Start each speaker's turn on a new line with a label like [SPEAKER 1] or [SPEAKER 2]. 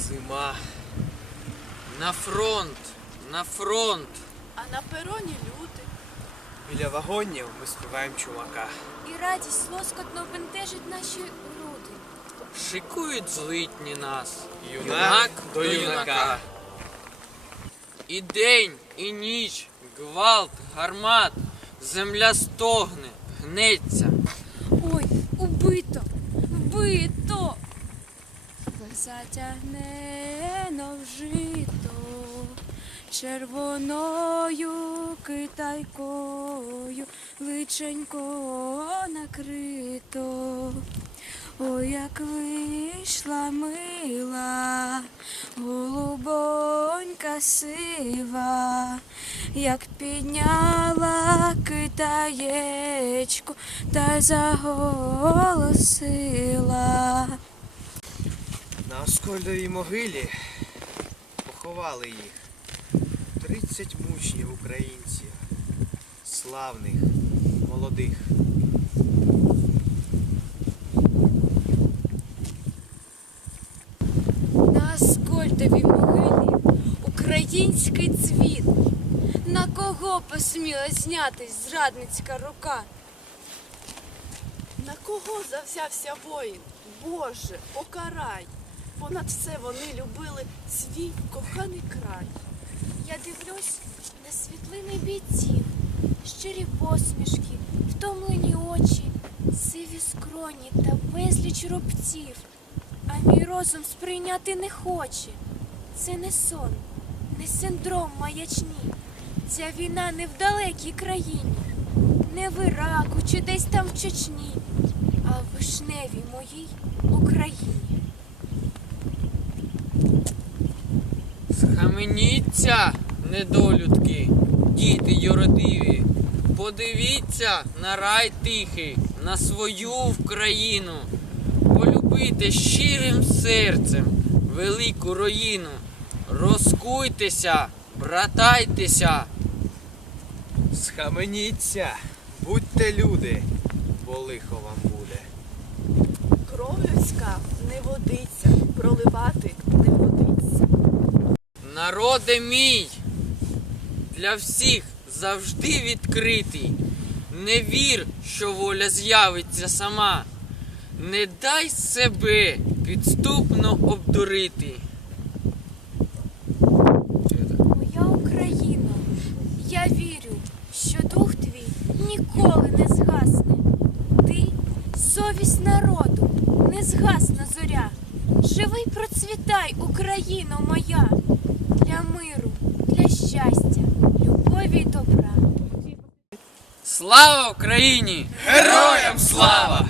[SPEAKER 1] Зима. На фронт, на фронт.
[SPEAKER 2] А на пероні люди.
[SPEAKER 3] Біля вагонів ми співаємо чумака.
[SPEAKER 4] І радість лоскотно бентежить наші груди.
[SPEAKER 1] Шикують злитні нас.
[SPEAKER 3] Юнак до юнака.
[SPEAKER 1] І день, і ніч, гвалт, гармат, земля стогне, гнеться.
[SPEAKER 4] Ой, убито, вбито. Затягнено вжито червоною китайкою личенько накрито. Ой, як вийшла мила, голубонька сива, як підняла китаєчку та й заголосила.
[SPEAKER 3] На Оскольдовій могилі поховали їх. Тридцять мучнів українців. Славних, молодих.
[SPEAKER 4] На Аскольдовій могилі український цвіт. На кого посміла знятись зрадницька рука?
[SPEAKER 2] На кого завзявся воїн? Боже, покарай. Понад все вони любили свій коханий край.
[SPEAKER 4] Я дивлюсь на світлини бійців, щирі посмішки, втомлені очі, сиві скроні та безліч рубців. А мій розум сприйняти не хоче. Це не сон, не синдром маячні. Ця війна не в далекій країні, не в Іраку чи десь там в Чечні, а в вишневій моїй Україні.
[SPEAKER 1] Схаменіться, недолюдки, діти юродиві. Подивіться на рай тихий, на свою Вкраїну. Полюбите щирим серцем велику руїну. Розкуйтеся, братайтеся.
[SPEAKER 3] Схаменіться, будьте люди, бо лихо вам буде.
[SPEAKER 2] Кров людська не водиться, проливати.
[SPEAKER 1] Народе мій, для всіх завжди відкритий. Не вір, що воля з'явиться сама. Не дай себе підступно обдурити.
[SPEAKER 4] Моя Україно, я вірю, що дух твій ніколи не згасне. Ти совість народу, незгасна зоря. Живи процвітай, Україно моя, для миру, для щастя, любові й добра.
[SPEAKER 1] Слава Україні! Героям слава!